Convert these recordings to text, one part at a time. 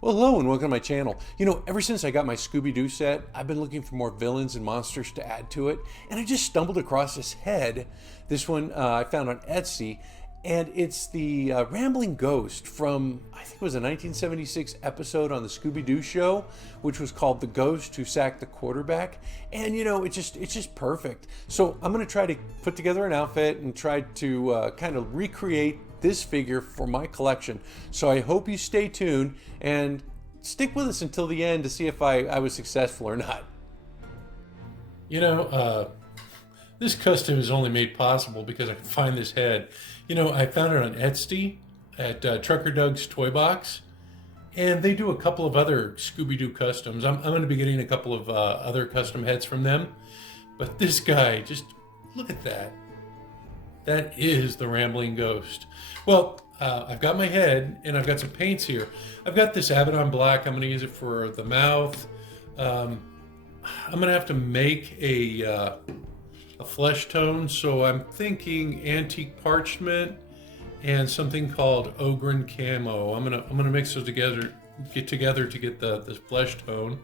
Well, hello and welcome to my channel. You know, ever since I got my Scooby-Doo set, I've been looking for more villains and monsters to add to it, and I just stumbled across this head. This one I found on Etsy, and it's the Rambling Ghost from, I think it was a 1976 episode on the Scooby-Doo show, which was called The Ghost Who Sacked the Quarterback. And you know, it's just perfect. So I'm gonna try to put together an outfit and try to kind of recreate this figure for my collection. So I hope you stay tuned and stick with us until the end to see if I was successful or not. You know, this custom is only made possible because I could find this head. You know, I found it on Etsy at Trucker Doug's Toy Box, and they do a couple of other Scooby-Doo customs. I'm going to be getting a couple of other custom heads from them, but this guy, just look at that. That is the Rambling Ghost. Well, I've got my head, and I've got some paints here. I've got this Abaddon Black. I'm going to use it for the mouth. I'm going to have to make a flesh tone, so I'm thinking antique parchment and something called Ogren Camo. I'm gonna mix those together, to get this flesh tone,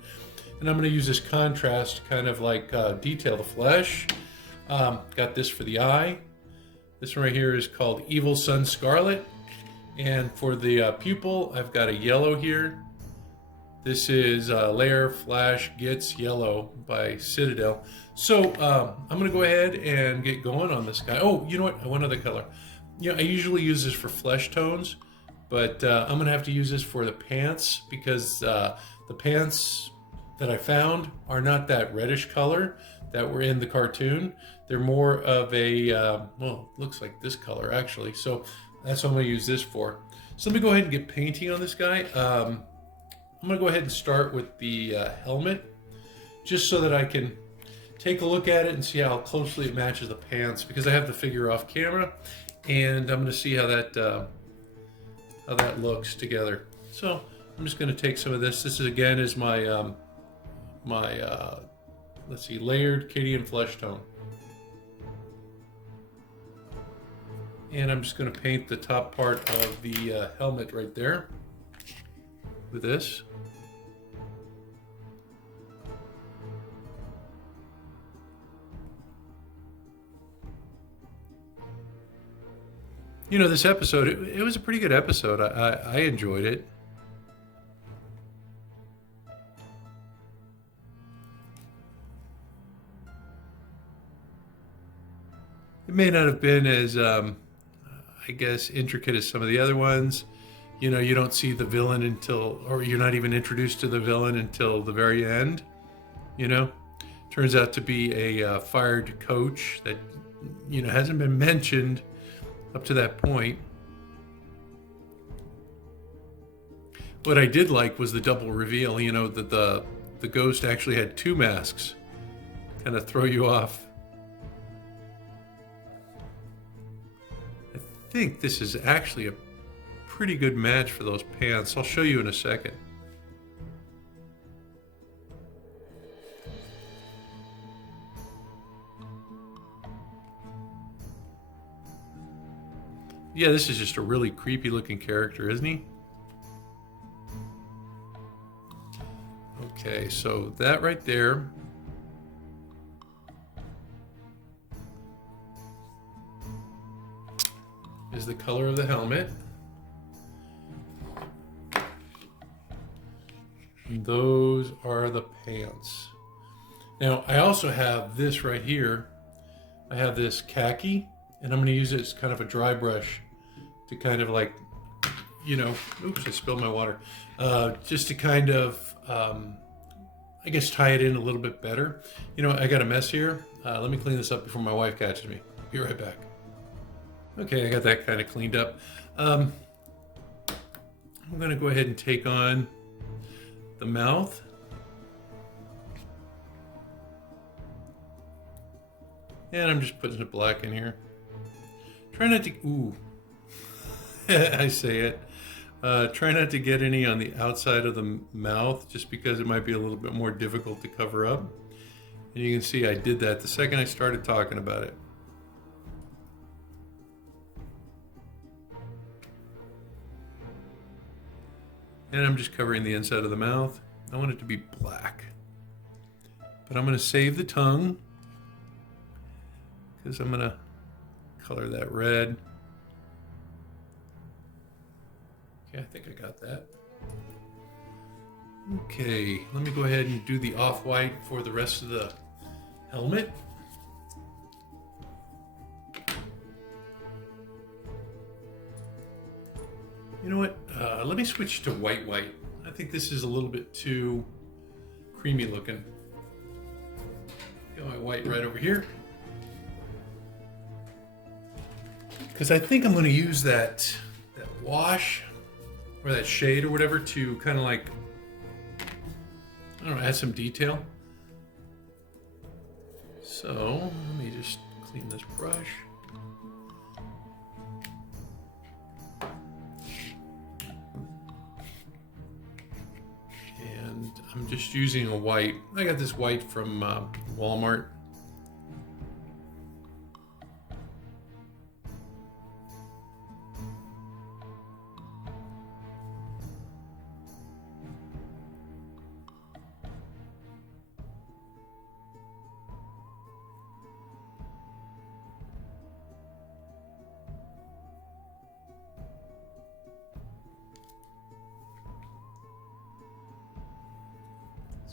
and I'm going to use this contrast to kind of like detail the flesh. Got this for the eye. This one right here is called Evil Sun Scarlet. And for the pupil, I've got a yellow here. This is Layer Flash Gets Yellow by Citadel. So I'm going to go ahead and get going on this guy. Oh, you know what? One other color. You know, I usually use this for flesh tones, but I'm going to have to use this for the pants because the pants that I found are not that reddish color that were in the cartoon. They're more of a, well, looks like this color actually. So that's what I'm going to use this for. So let me go ahead and get painting on this guy. I'm going to go ahead and start with the helmet, just so that I can take a look at it and see how closely it matches the pants, because I have the figure off camera, and I'm going to see how that looks together. So I'm just going to take some of this. This is, again, is my let's see, layered Cadian flesh tone. And I'm just going to paint the top part of the helmet right there with this. You know, this episode, it was a pretty good episode. I enjoyed it. It may not have been as, I guess, intricate as some of the other ones. You know, you don't see the villain until, or you're not even introduced to the villain until the very end. You know, turns out to be a fired coach that, you know, hasn't been mentioned up to that point. What I did like was the double reveal, you know, that the ghost actually had two masks. Kind of throw you off. I think this is actually a pretty good match for those pants. I'll show you in a second. Yeah, this is just a really creepy looking character, isn't he? Okay, so that right there is the color of the helmet. And those are the pants. Now, I also have this right here. I have this khaki, and I'm going to use it as kind of a dry brush to kind of like, you know, oops, I spilled my water. Just to kind of, I guess, tie it in a little bit better. You know, I got a mess here. Let me clean this up before my wife catches me. Be right back. Okay, I got that kind of cleaned up. I'm going to go ahead and take on the mouth. And I'm just putting the black in here. Try not to, ooh, I say it. Try not to get any on the outside of the mouth, just because it might be a little bit more difficult to cover up. And you can see I did that the second I started talking about it. And I'm just covering the inside of the mouth. I want it to be black. But I'm going to save the tongue because I'm going to color that red. Okay, I think I got that. Okay, let me go ahead and do the off-white for the rest of the helmet. You know what? Let me switch to white. I think this is a little bit too creamy looking. Got my white right over here. Because I think I'm going to use that wash or that shade or whatever to kind of like, I don't know, add some detail. So let me just clean this brush. And I'm just using a white. I got this white from Walmart.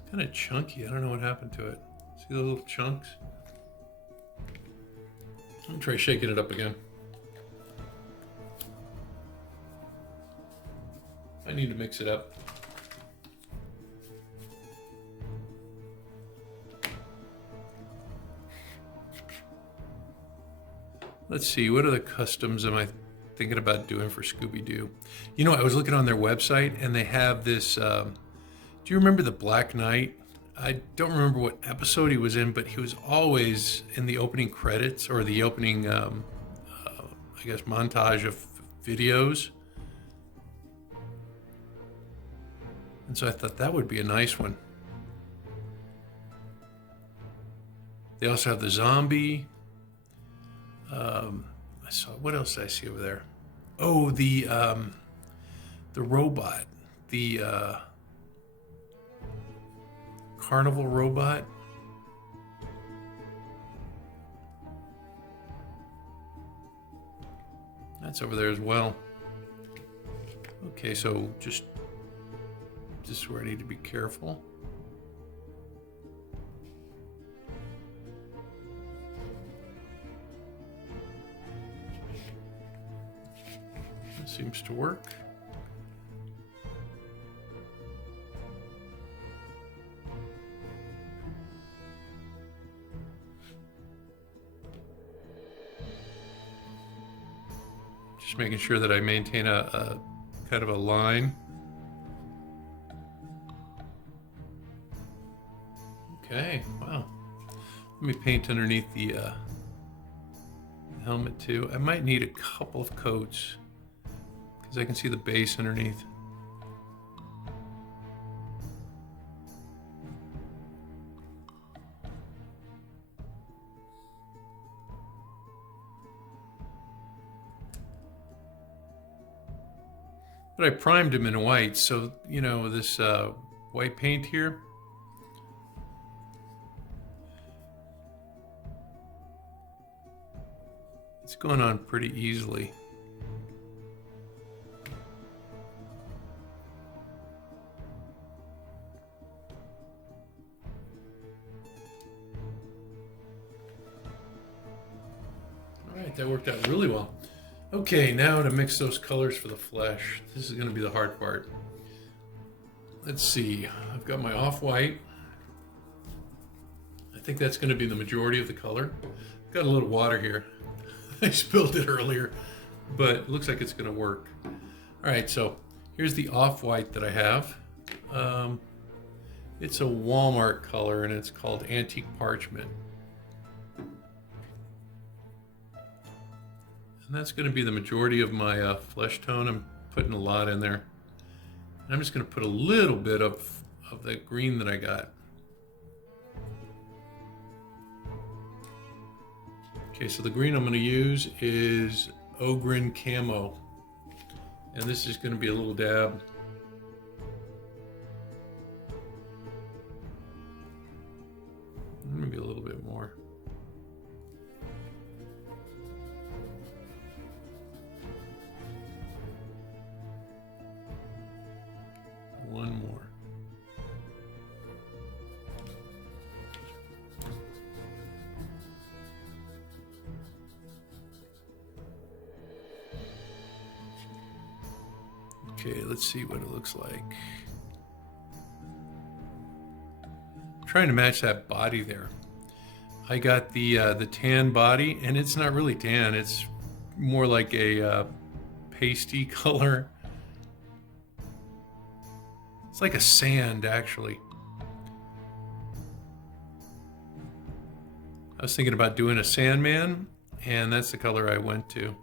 Kind of chunky. I don't know what happened to it. See those little chunks? I'm gonna try shaking it up again. I need to mix it up. Let's see, what other customs am I thinking about doing for Scooby-Doo? You know, I was looking on their website and they have this, do you remember the Black Knight? I don't remember what episode he was in, but he was always in the opening credits or the opening, I guess, montage of videos. And so I thought that would be a nice one. They also have the zombie. I saw, what else did I see over there? Oh, the robot, the carnival robot. That's over there as well. Okay, so just this is where I need to be careful. That seems to work. Just making sure that I maintain a kind of a line. Okay, wow. Let me paint underneath the helmet too. I might need a couple of coats because I can see the base underneath. But I primed him in white, so, you know, this white paint here, it's going on pretty easily. All right, that worked out really well. Okay, now to mix those colors for the flesh. This is going to be the hard part. Let's see. I've got my off-white. I think that's going to be the majority of the color. I've got a little water here. I spilled it earlier, but it looks like it's going to work. All right, so here's the off-white that I have. It's a Walmart color, and it's called Antique Parchment. And that's going to be the majority of my flesh tone. I'm putting a lot in there. And I'm just going to put a little bit of the green that I got. Okay, so the green I'm going to use is Ogren Camo. And this is going to be a little dab. bit more. One more. Okay, let's see what it looks like. I'm trying to match that body there. I got the tan body, and it's not really tan. It's more like a pasty color. It's like a sand, actually. I was thinking about doing a Sandman, and that's the color I went to.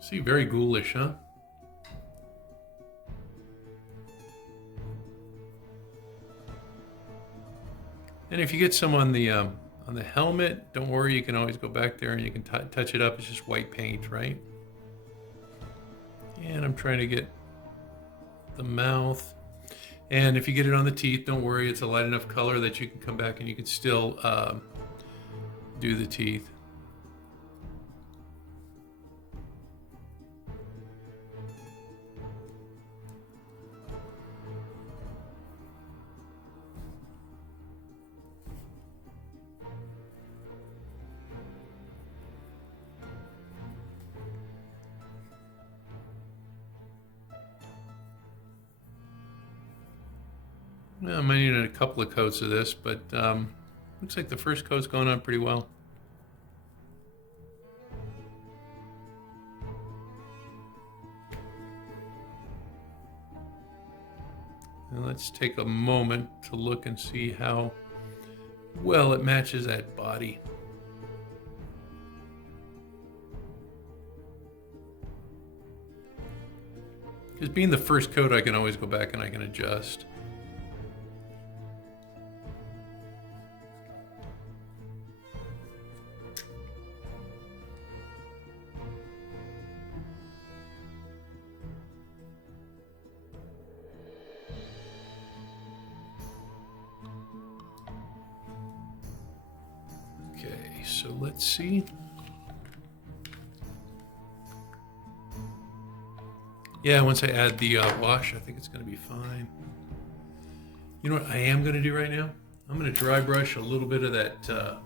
See, very ghoulish, huh? And if you get some on the helmet, don't worry, you can always go back there and you can touch it up. It's just white paint, right? And I'm trying to get the mouth. And if you get it on the teeth, don't worry, it's a light enough color that you can come back and you can still do the teeth. Well, I might need a couple of coats of this, but looks like the first coat's going on pretty well. And let's take a moment to look and see how well it matches that body. Because being the first coat, I can always go back and I can adjust. Okay, so let's see. Yeah, once I add the wash, I think it's going to be fine. You know what I am going to do right now? I'm going to dry brush a little bit of that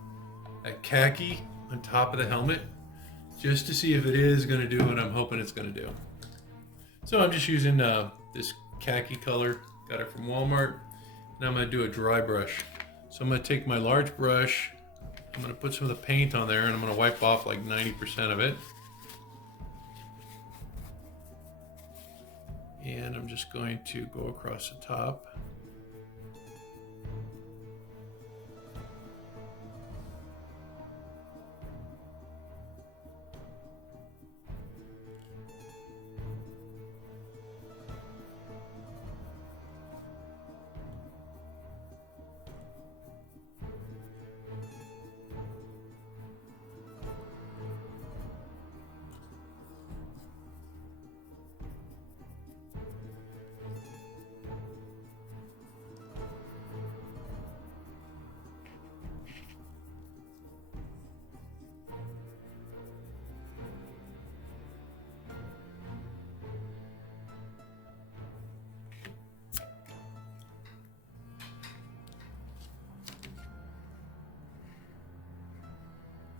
khaki on top of the helmet, just to see if it is going to do what I'm hoping it's going to do. So I'm just using this khaki color, got it from Walmart, and I'm going to do a dry brush. So I'm going to take my large brush, I'm going to put some of the paint on there, and I'm going to wipe off like 90% of it. And I'm just going to go across the top.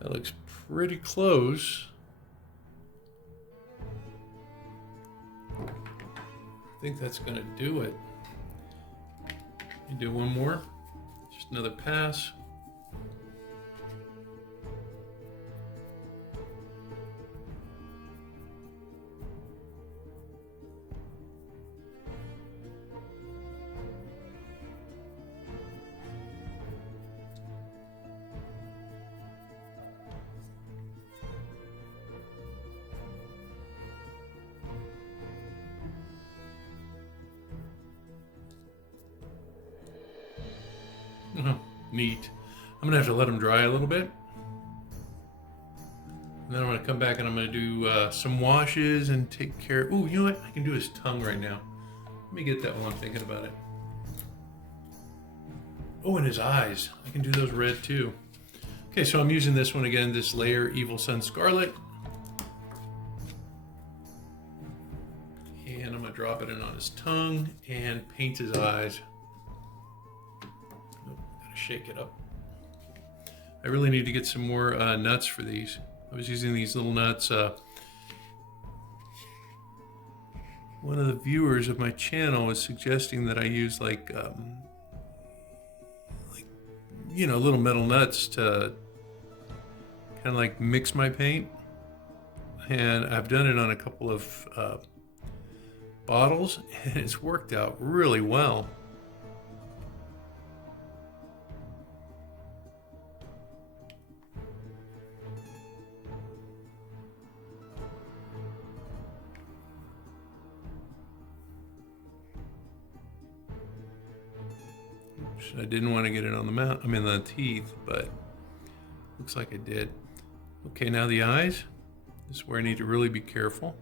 That looks pretty close. I think that's going to do it. You do one more, just another pass. Oh, neat. I'm gonna have to let them dry a little bit. And then I'm going to come back and I'm going to do some washes and take care. Ooh, you know what? I can do his tongue right now. Let me get that while I'm thinking about it. Oh, and his eyes. I can do those red too. Okay, so I'm using this one again, this Layer Evil Sun Scarlet. And I'm going to drop it in on his tongue and paint his eyes. Oh, gotta shake it up. I really need to get some more nuts for these. I was using these little nuts. One of the viewers of my channel was suggesting that I use like you know, little metal nuts to kind of like mix my paint. And I've done it on a couple of bottles, and it's worked out really well. I didn't want to get it on the mouth, the teeth, but looks like I did. Okay, now the eyes. This is where I need to really be careful.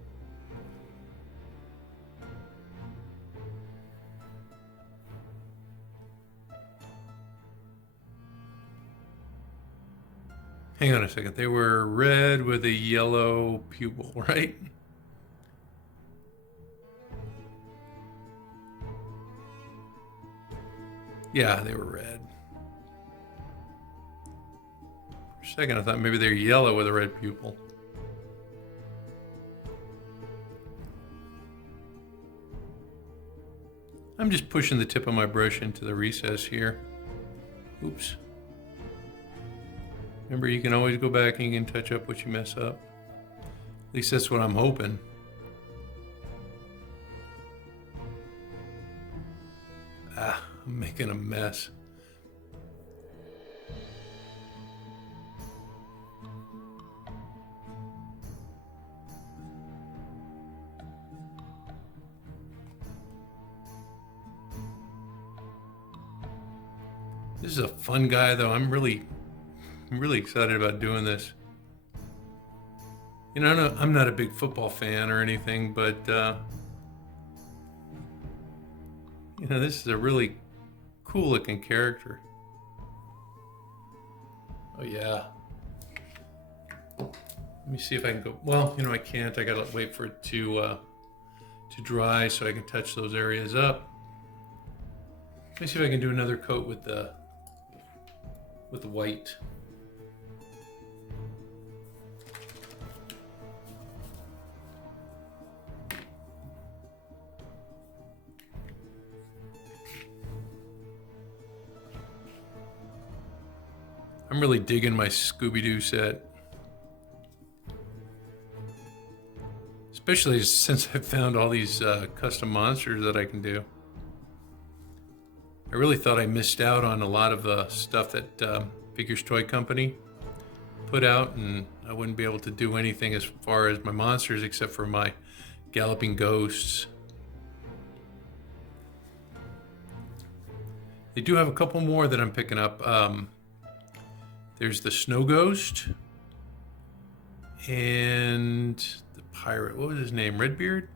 Hang on a second. They were red with a yellow pupil, right? Yeah, they were red. For a second, I thought maybe they're yellow with a red pupil. I'm just pushing the tip of my brush into the recess here. Oops. Remember, you can always go back and you can touch up what you mess up. At least that's what I'm hoping. I'm making a mess. This is a fun guy, though. I'm really excited about doing this. You know, I'm not a big football fan or anything, but you know, this is a really cool looking character. Oh yeah. Let me see if I can go. Well, you know, I can't. I gotta wait for it to dry so I can touch those areas up. Let me see if I can do another coat with the white. I'm really digging my Scooby-Doo set. Especially since I've found all these custom monsters that I can do. I really thought I missed out on a lot of stuff that Figures Toy Company put out, and I wouldn't be able to do anything as far as my monsters except for my galloping ghosts. They do have a couple more that I'm picking up. There's the Snow Ghost and the pirate. What was his name? Redbeard?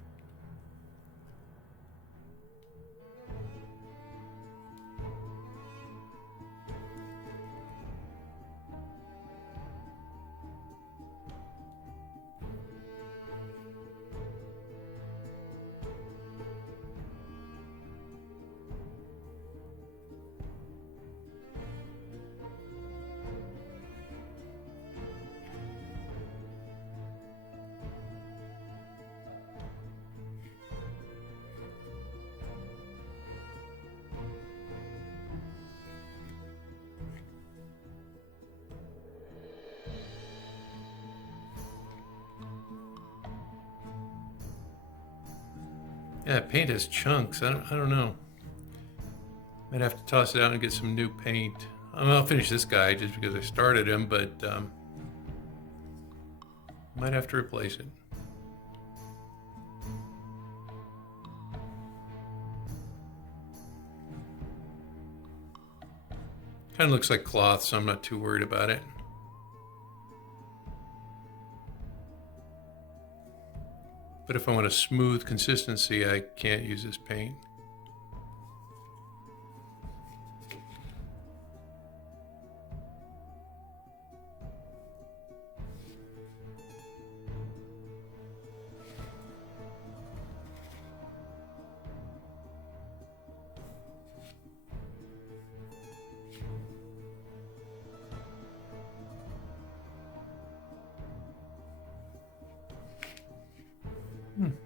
Yeah, paint has chunks. I don't know. Might have to toss it out and get some new paint. I'll finish this guy just because I started him, but might have to replace it. Kind of looks like cloth, so I'm not too worried about it. But if I want a smooth consistency, I can't use this paint.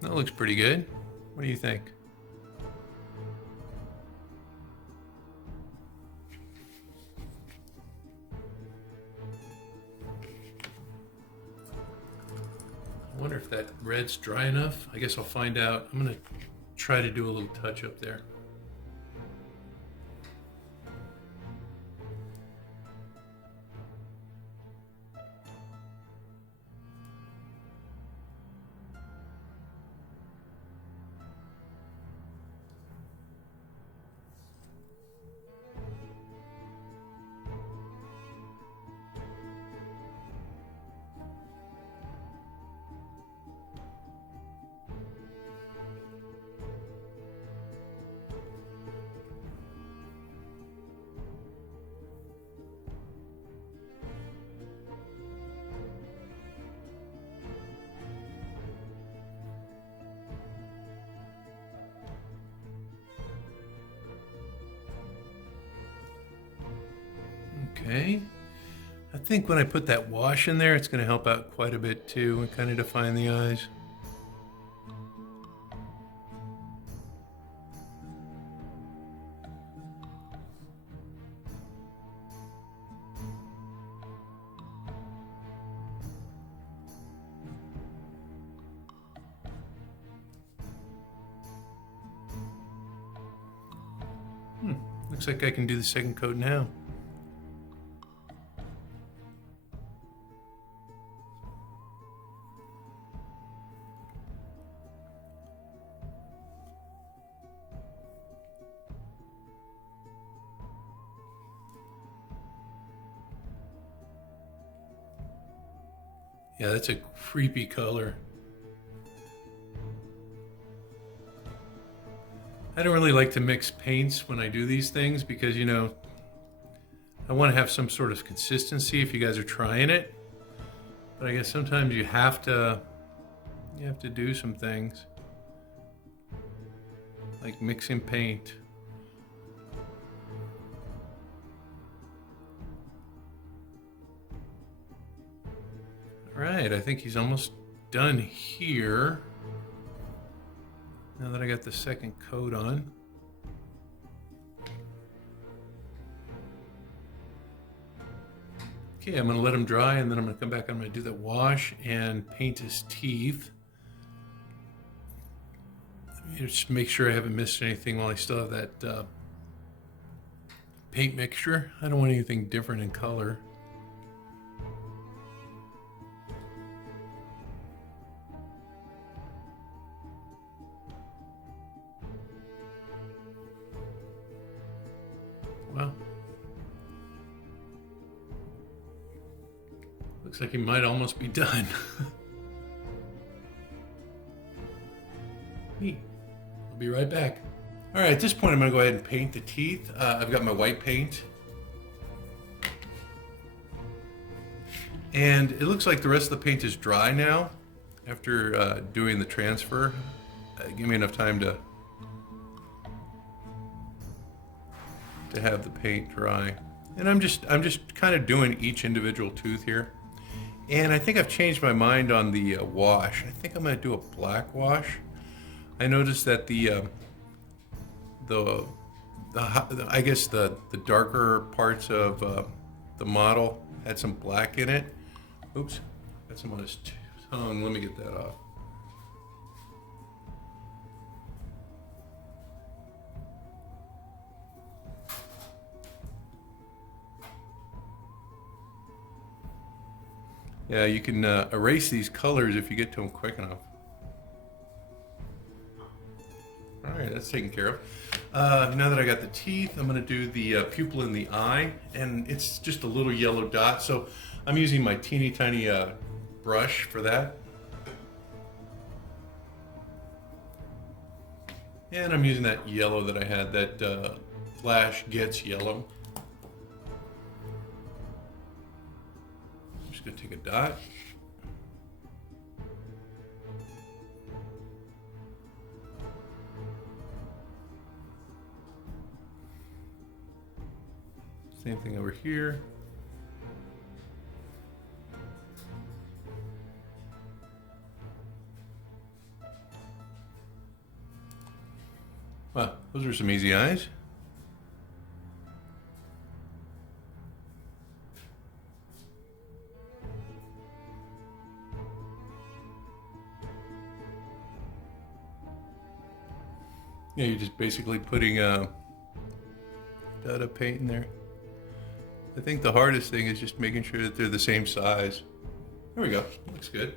That looks pretty good. What do you think? I wonder if that red's dry enough. I guess I'll find out. I'm gonna try to do a little touch up there. Okay, I think when I put that wash in there, it's going to help out quite a bit too and kind of define the eyes. Looks like I can do the second coat now. Yeah, that's a creepy color. I don't really like to mix paints when I do these things because, you know, I want to have some sort of consistency if you guys are trying it. But I guess sometimes you have to do some things like mixing paint. All right, I think he's almost done here. Now that I got the second coat on. Okay, I'm gonna let him dry and then I'm gonna come back, I'm gonna do the wash and paint his teeth. Let me just make sure I haven't missed anything while I still have that paint mixture. I don't want anything different in color. Well, looks like he might almost be done. Neat. I'll be right back. All right, at this point, I'm gonna go ahead and paint the teeth. I've got my white paint. And it looks like the rest of the paint is dry now after doing the transfer. Give me enough time to have the paint dry. And I'm just kind of doing each individual tooth here. And I think I've changed my mind on the wash. I think I'm gonna do a black wash. I noticed that I guess the darker parts of the model had some black in it. Oops, got some on his tongue. Let me get that off. Yeah, you can erase these colors if you get to them quick enough. All right, that's taken care of. Now that I got the teeth, I'm gonna do the pupil in the eye, and it's just a little yellow dot, so I'm using my teeny tiny brush for that. And I'm using that yellow that I had, that Flash Gets yellow. I'm just going to take a dot. Same thing over here. Wow, those are some easy eyes. Yeah, you're just basically putting a dot of paint in there. I think the hardest thing is just making sure that they're the same size. There we go, looks good.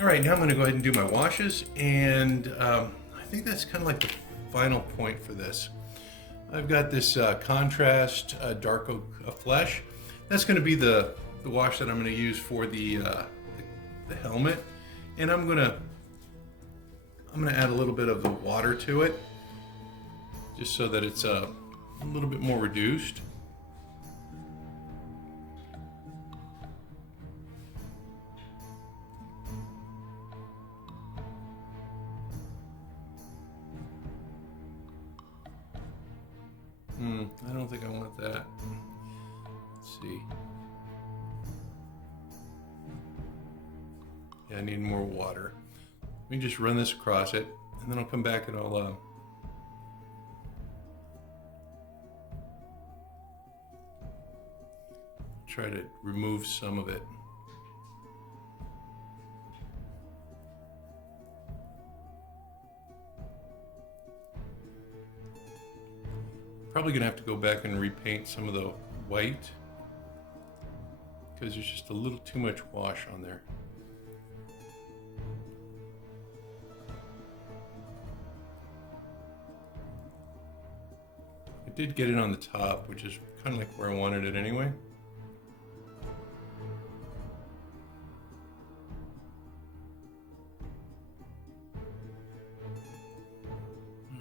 All right, now I'm gonna go ahead and do my washes, and I think that's kind of like the final point for this. I've got this contrast dark oak flesh. That's gonna be the wash that I'm gonna use for the helmet, and I'm gonna add a little bit of the water to it, just so that it's a little bit more reduced. I don't think I want that. Let's see. Yeah, I need more water. Let me just run this across it, and then I'll come back and I'll try to remove some of it. Probably gonna have to go back and repaint some of the white because there's just a little too much wash on there. I did get it on the top, which is kind of like where I wanted it anyway.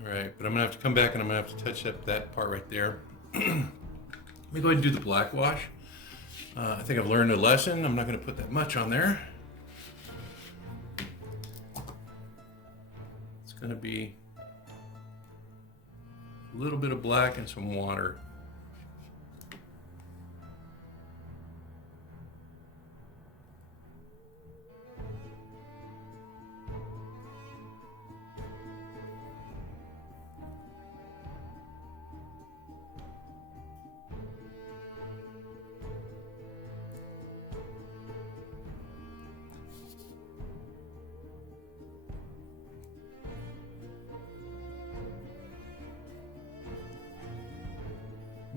Alright, but I'm going to have to come back and I'm going to have to touch up that part right there. Let me go ahead and do the black wash. I think I've learned a lesson. I'm not going to put that much on there. It's going to be a little bit of black and some water.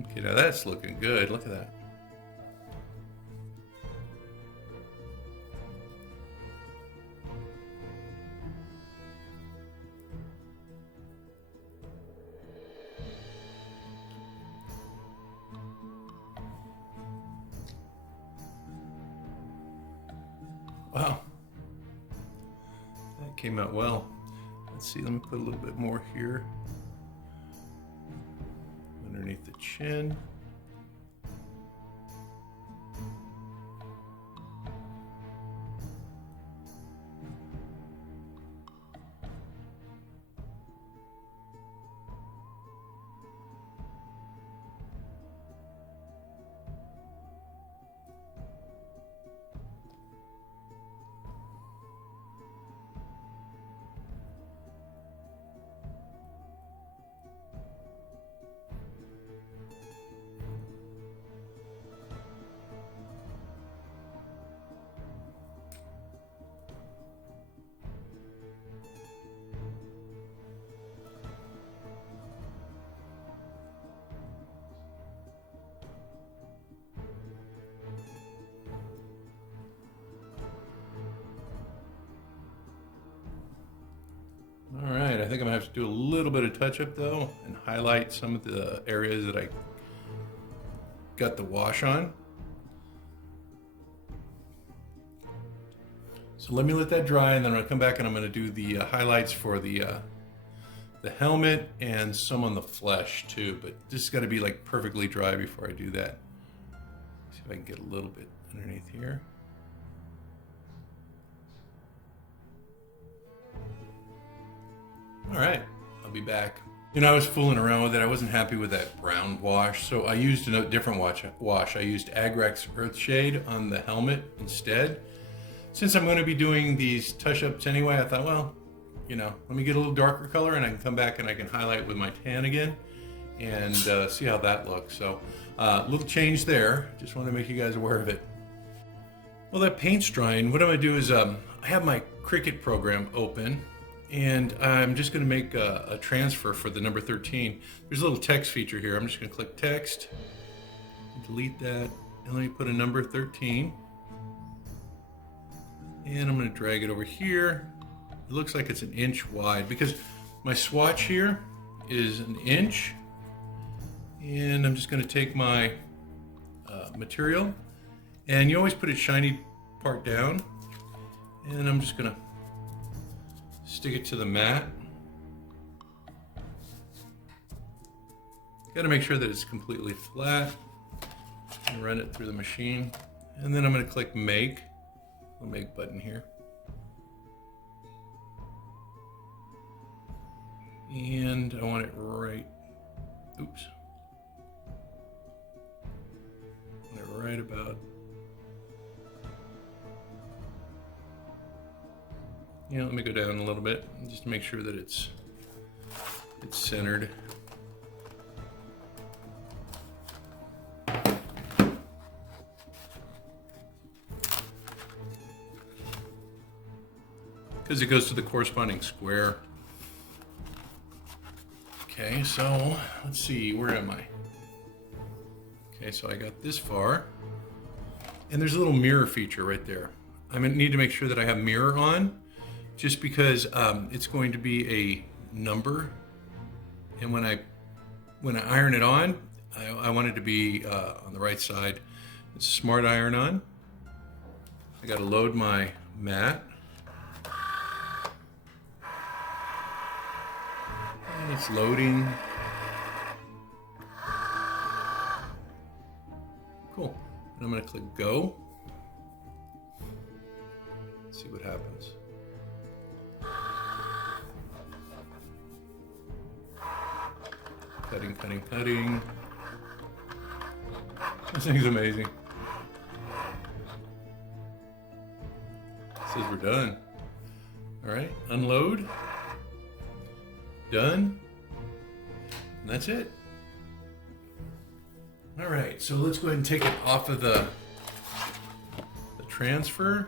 Okay, now that's looking good. Look at that. Wow. That came out well. Let's see, let me put a little bit more here. Underneath the chin. All right, I think I'm gonna have to do a little bit of touch up though and highlight some of the areas that I got the wash on. So let me let that dry, and then I'm gonna come back and I'm gonna do the highlights for the the helmet and some on the flesh too, but this has got to be like perfectly dry before I do that. See if I can get a little bit underneath here. All right, I'll be back. You know, I was fooling around with it. I wasn't happy with that brown wash, so I used a different wash. I used Agrex Earthshade on the helmet instead. Since I'm going to be doing these touch-ups anyway, I thought, well, you know, let me get a little darker color and I can come back and I can highlight with my tan again and see how that looks. So a little change there. Just want to make you guys aware of it. Well, that paint's drying. What I'm going to do is I have my Cricut program open. And I'm just going to make a transfer for the number 13. There's a little text feature here. I'm just going to click text, delete that, and let me put a number 13. And I'm going to drag it over here. It looks like it's 1 inch wide because my swatch here is 1 inch. And I'm just going to take my material, and you always put a shiny part down. And I'm just going to stick it to the mat. Got to make sure that it's completely flat and run it through the machine. And then I'm going to click make, the make button here. And I want it right, oops. I want it right about, yeah, let me go down a little bit just to make sure that it's centered. Because it goes to the corresponding square. Okay, so let's see, where am I? Okay, so I got this far. And there's a little mirror feature right there. I need to make sure that I have mirror on, just because it's going to be a number, and when I iron it on, I want it to be on the right side. It's smart iron on. I got to load my mat, and it's loading. Cool. And I'm going to click go. Let's see what happens. Cutting, cutting, cutting. This thing's amazing. It says we're done. All right, unload. Done. And that's it. All right, so let's go ahead and take it off of the transfer.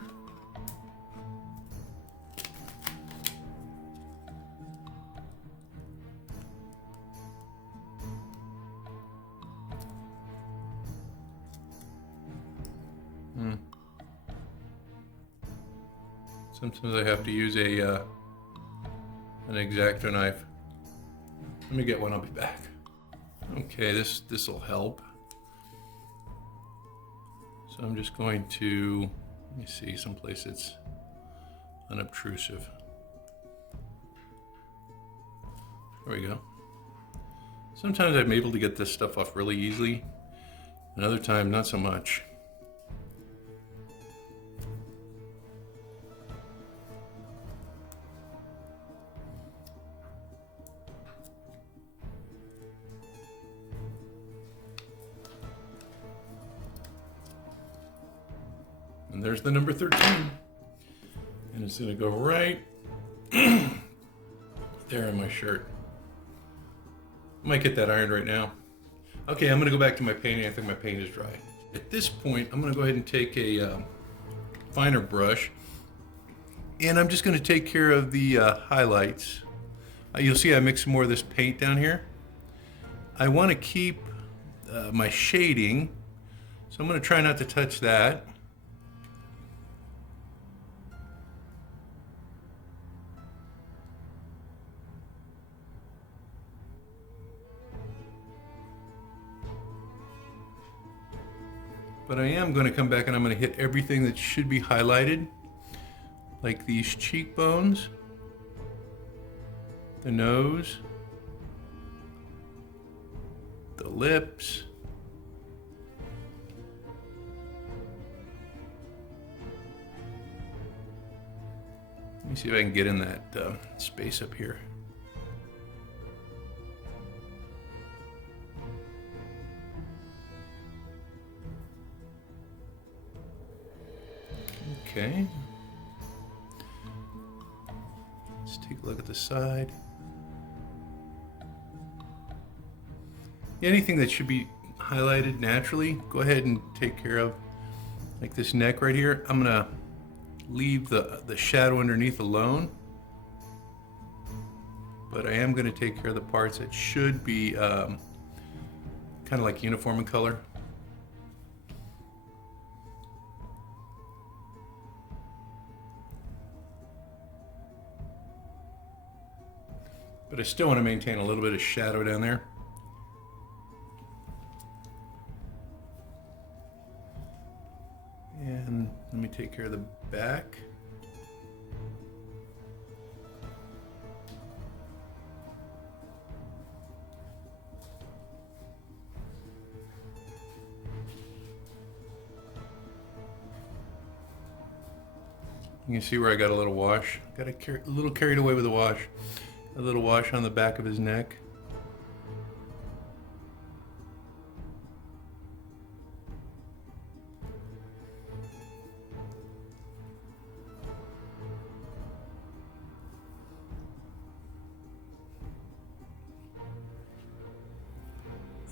Sometimes I have to use an X-Acto knife. Let me get one, I'll be back. Okay, this will help. So I'm just going to, let me see, someplace it's unobtrusive. There we go. Sometimes I'm able to get this stuff off really easily. Another time, not so much. And there's the number 13. And it's gonna go right there in my shirt. I might get that ironed right now. Okay, I'm gonna go back to my painting. I think my paint is dry. At this point, I'm gonna go ahead and take a finer brush, and I'm just gonna take care of the highlights. You'll see I mixed some more of this paint down here. I wanna keep my shading, so I'm gonna try not to touch that. But I am going to come back and I'm going to hit everything that should be highlighted, like these cheekbones. the nose, the lips, let me see if I can get in that space up here. Okay. Let's take a look at the side. Anything that should be highlighted naturally, go ahead and take care of. Like this neck right here, I'm gonna leave the shadow underneath alone. But I am gonna take care of the parts that should be kind of like uniform in color. But I still want to maintain a little bit of shadow down there. And let me take care of the back. You can see where I got a little wash. Got a little carried away with the wash. A little wash on the back of his neck.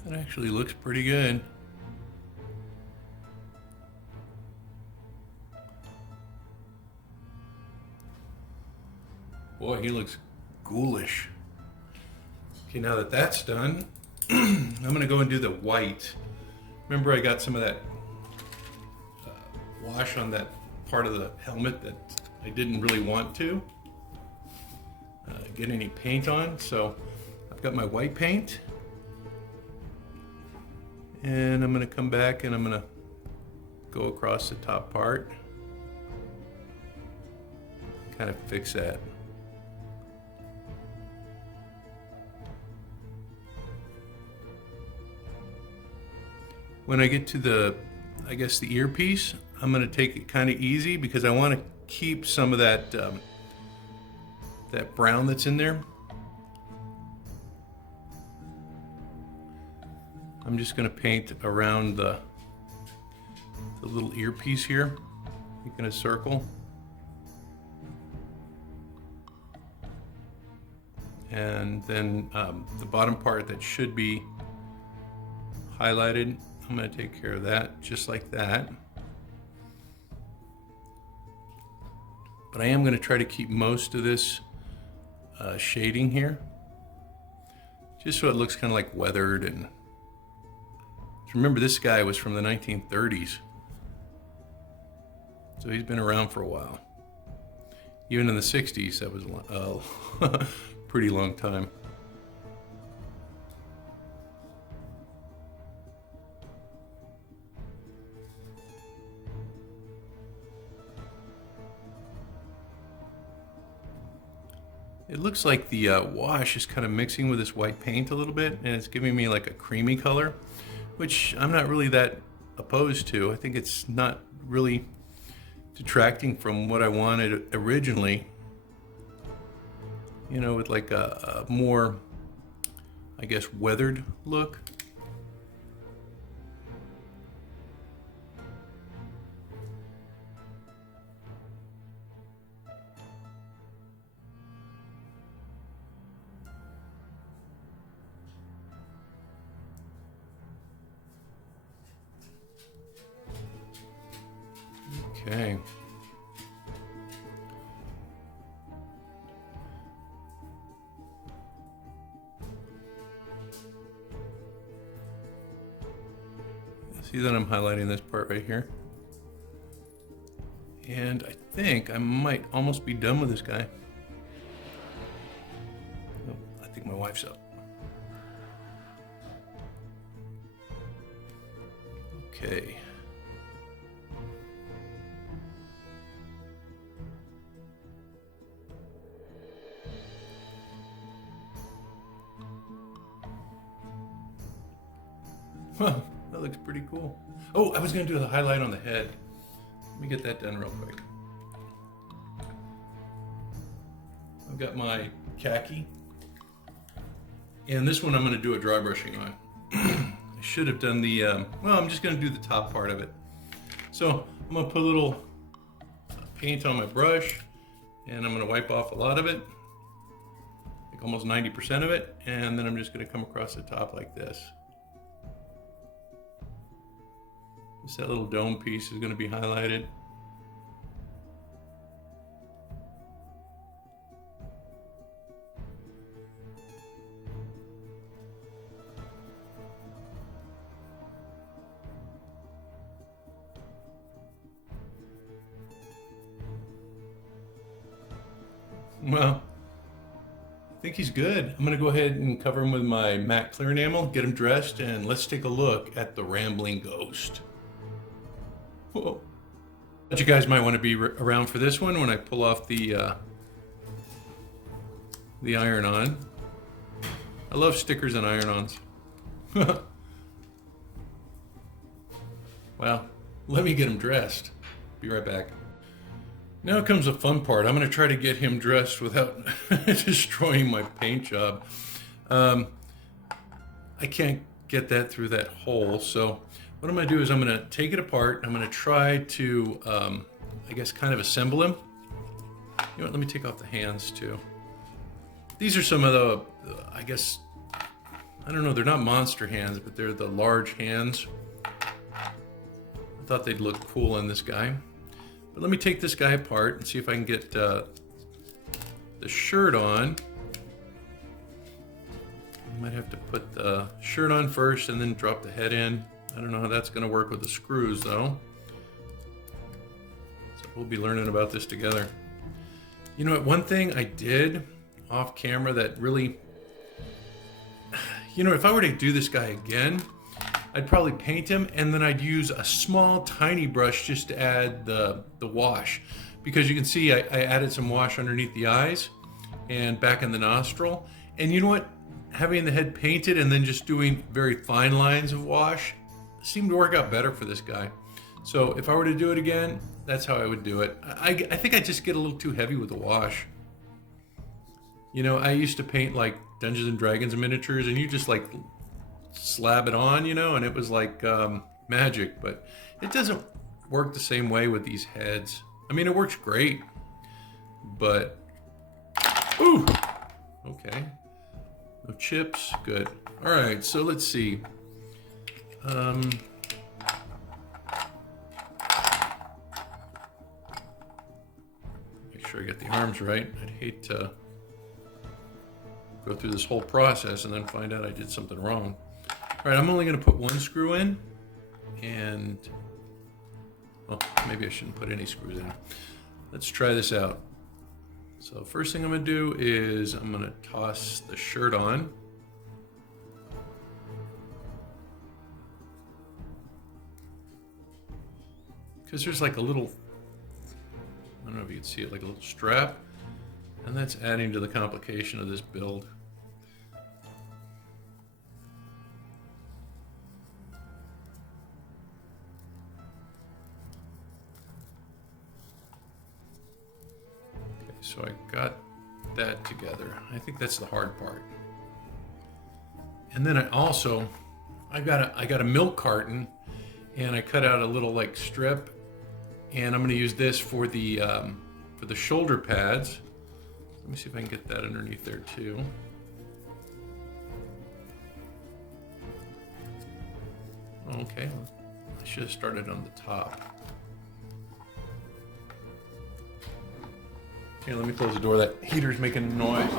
That actually looks pretty good. Boy, he looks ghoulish. Okay, now that that's done, I'm gonna go and do the white. Remember, I got some of that wash on that part of the helmet that I didn't really want to get any paint on, so I've got my white paint, and I'm gonna come back and I'm gonna go across the top part, kind of fix that. When I get to the, I guess the earpiece, I'm gonna take it kind of easy because I want to keep some of that that brown that's in there. I'm just gonna paint around the little earpiece here, making a circle. And then the bottom part that should be highlighted, I'm going to take care of that just like that. But I am going to try to keep most of this shading here, just so it looks kind of like weathered. And remember, this guy was from the 1930s, so he's been around for a while. Even in the 60s, that was a pretty long time. It looks like the wash is kind of mixing with this white paint a little bit, and it's giving me like a creamy color, which I'm not really that opposed to. I think it's not really detracting from what I wanted originally, you know, with like a more, I guess, weathered look. Okay. See that I'm highlighting this part right here? And I think I might almost be done with this guy. Oh, I think my wife's up. Okay. Well, that looks pretty cool. Oh, I was gonna do the highlight on the head. Let me get that done real quick. I've got my khaki. And this one I'm gonna do a dry brushing on. I should have done the, well, I'm just gonna do the top part of it. So I'm gonna put a little paint on my brush and I'm gonna wipe off a lot of it, like almost 90% of it, and then I'm just gonna come across the top like this. Just that little dome piece is gonna be highlighted. Well, I think he's good. I'm gonna go ahead and cover him with my matte clear enamel, get him dressed, and let's take a look at the rambling ghost. Whoa. But you guys might want to be around for this one when I pull off the iron-on. I love stickers and iron-ons. Well, let me get him dressed. Be right back. Now comes the fun part. I'm going to try to get him dressed without destroying my paint job. I can't get that through that hole, so what I'm going to do is I'm going to take it apart. I'm going to try to, I guess, kind of assemble him. You know what, let me take off the hands too. These are some of the, I guess, I don't know, they're not monster hands, but they're the large hands. I thought they'd look cool on this guy. But let me take this guy apart and see if I can get the shirt on. I might have to put the shirt on first and then drop the head in. I don't know how that's going to work with the screws though. So we'll be learning about this together. You know what, one thing I did off camera that really, you know, if I were to do this guy again, I'd probably paint him and then I'd use a small tiny brush just to add the wash, because you can see I added some wash underneath the eyes and back in the nostril. And you know what, having the head painted and then just doing very fine lines of wash seemed to work out better for this guy. So if I were to do it again, that's how I would do it. I think I just get a little too heavy with the wash. You know, I used to paint like Dungeons and Dragons miniatures and you just like slab it on, you know, and it was like magic, but it doesn't work the same way with these heads. I mean, it works great, but ooh, okay, no chips, good. All right, so let's see. Make sure I get the arms right. I'd hate to go through this whole process and then find out I did something wrong. All right, I'm only going to put one screw in, and well, maybe I shouldn't put any screws in. Let's try this out. So first thing I'm going to do is I'm going to toss the shirt on. Because there's like a little, I don't know if you can see it, like a little strap, and that's adding to the complication of this build. So I got that together. I think that's the hard part. And then I got a milk carton, and I cut out a little like strip, and I'm going to use this for the shoulder pads. Let me see if I can get that underneath there too. Okay, I should have started on the top. Here, let me close the door. That heater's making a noise.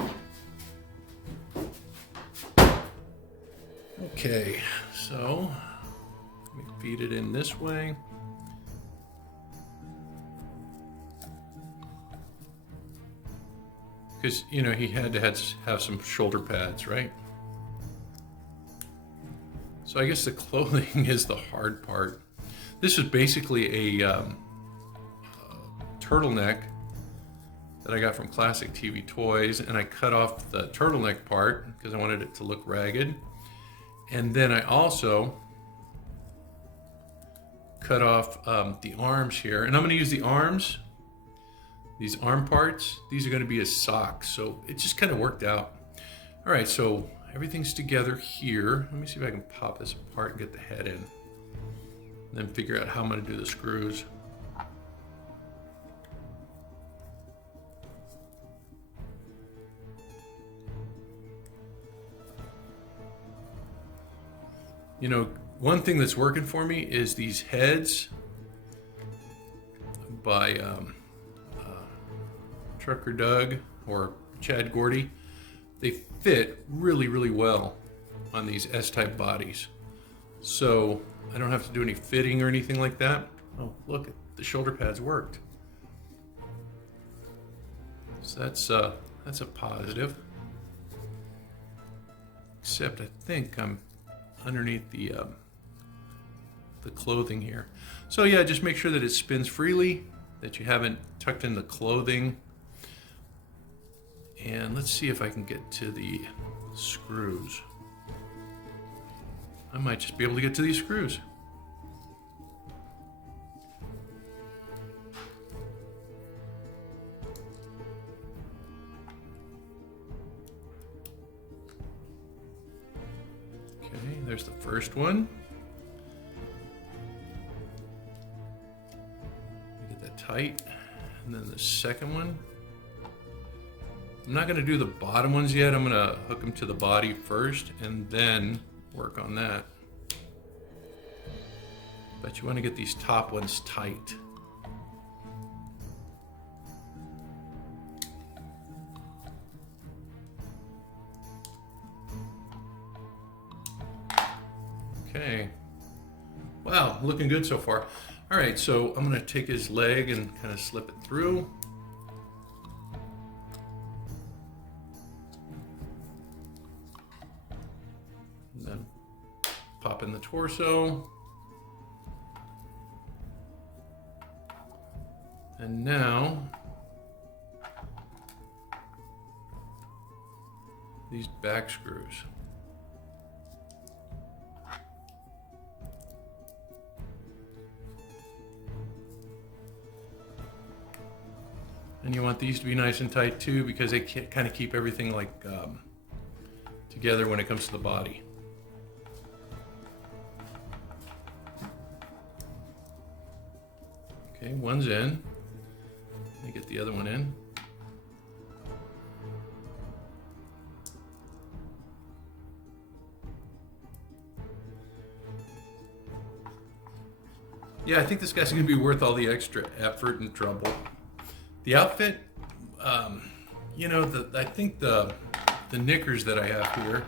Okay, so let me feed it in this way. Because, you know, he had to have some shoulder pads, right? So I guess the clothing is the hard part. This is basically a turtleneck that I got from Classic TV Toys, and I cut off the turtleneck part because I wanted it to look ragged. And then I also cut off the arms here. And I'm going to use the arms, these arm parts. These are going to be his socks. So it just kind of worked out. All right, so everything's together here. Let me see if I can pop this apart and get the head in. And then figure out how I'm going to do the screws. You know, one thing that's working for me is these heads by Trucker Doug or Chad Gordy. They fit really, really well on these S-type bodies. So I don't have to do any fitting or anything like that. Oh, look, the shoulder pads worked. So that's a positive. Except I think I'm underneath the clothing here. So yeah, just make sure that it spins freely, that you haven't tucked in the clothing. And let's see if I can get to the screws. I might just be able to get to these screws. Okay, there's the first one. Get that tight. And then the second one. I'm not going to do the bottom ones yet. I'm going to hook them to the body first and then work on that. But you want to get these top ones tight. Okay. Wow, looking good so far. All right, so I'm going to take his leg and kind of slip it through. Pop in the torso. And now, these back screws. And you want these to be nice and tight too, because they kind of keep everything like together when it comes to the body. Okay, one's in. Let me get the other one in. Yeah, I think this guy's going to be worth all the extra effort and trouble. The outfit, you know, I think the knickers that I have here,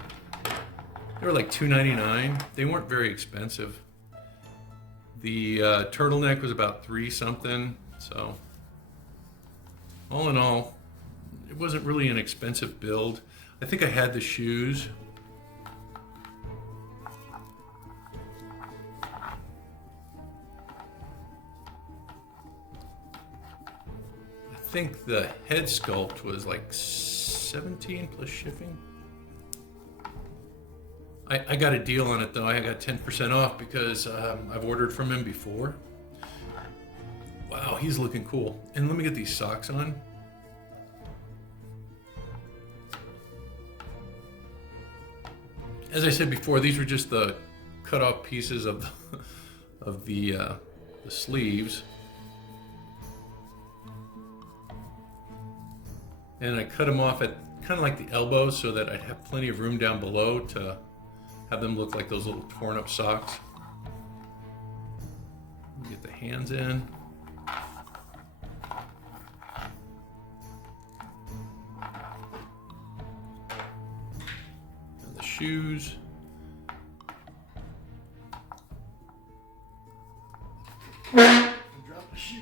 they were like $2.99. They weren't very expensive. The turtleneck was about $3 something, so all in all, it wasn't really an expensive build. I think I had the shoes. I think the head sculpt was like $17 plus shipping. I got a deal on it though. I got 10% off because I've ordered from him before. Wow, he's looking cool. And let me get these socks on. As I said before, these were just the cut off pieces of the sleeves. And I cut them off at kind of like the elbows so that I'd have plenty of room down below to have them look like those little torn up socks. Get the hands in. And the shoes. Drop the shoe.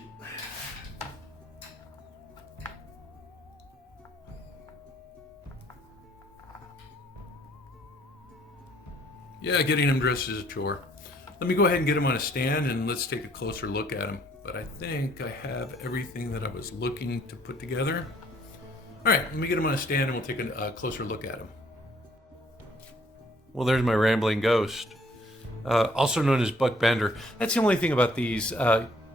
Yeah, getting him dressed is a chore. Let me go ahead and get him on a stand and let's take a closer look at him. But I think I have everything that I was looking to put together. All right, let me get him on a stand and we'll take a closer look at him. Well, there's my rambling ghost. also known as Buck Bender. That's the only thing about these.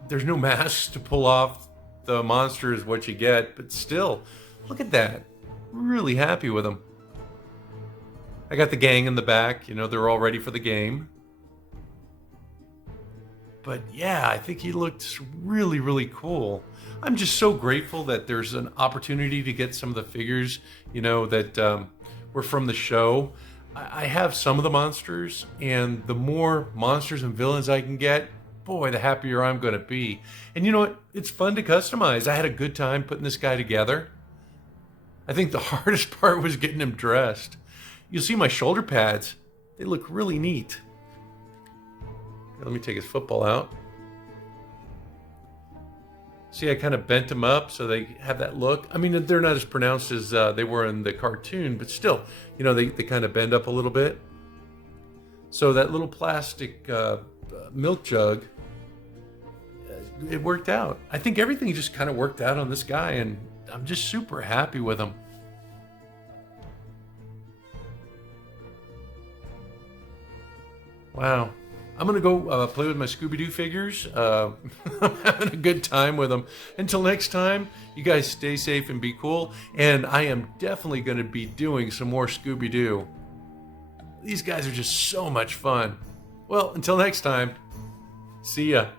There's no masks to pull off. The monster is what you get, but still, look at that. Really happy with them. I got the gang in the back. You know, they're all ready for the game. But yeah, I think he looked really, really cool. I'm just so grateful that there's an opportunity to get some of the figures, you know, that were from the show. I have some of the monsters, and the more monsters and villains I can get, boy, the happier I'm going to be. And you know what? It's fun to customize. I had a good time putting this guy together. I think the hardest part was getting him dressed. You'll see my shoulder pads. They look really neat. Let me take his football out. See, I kind of bent them up so they have that look. I mean, they're not as pronounced as they were in the cartoon, but still, you know, they kind of bend up a little bit. So that little plastic milk jug, it worked out. I think everything just kind of worked out on this guy, and I'm just super happy with him. Wow. I'm going to go play with my Scooby-Doo figures. I'm having a good time with them. Until next time, you guys stay safe and be cool. And I am definitely going to be doing some more Scooby-Doo. These guys are just so much fun. Well, until next time, see ya.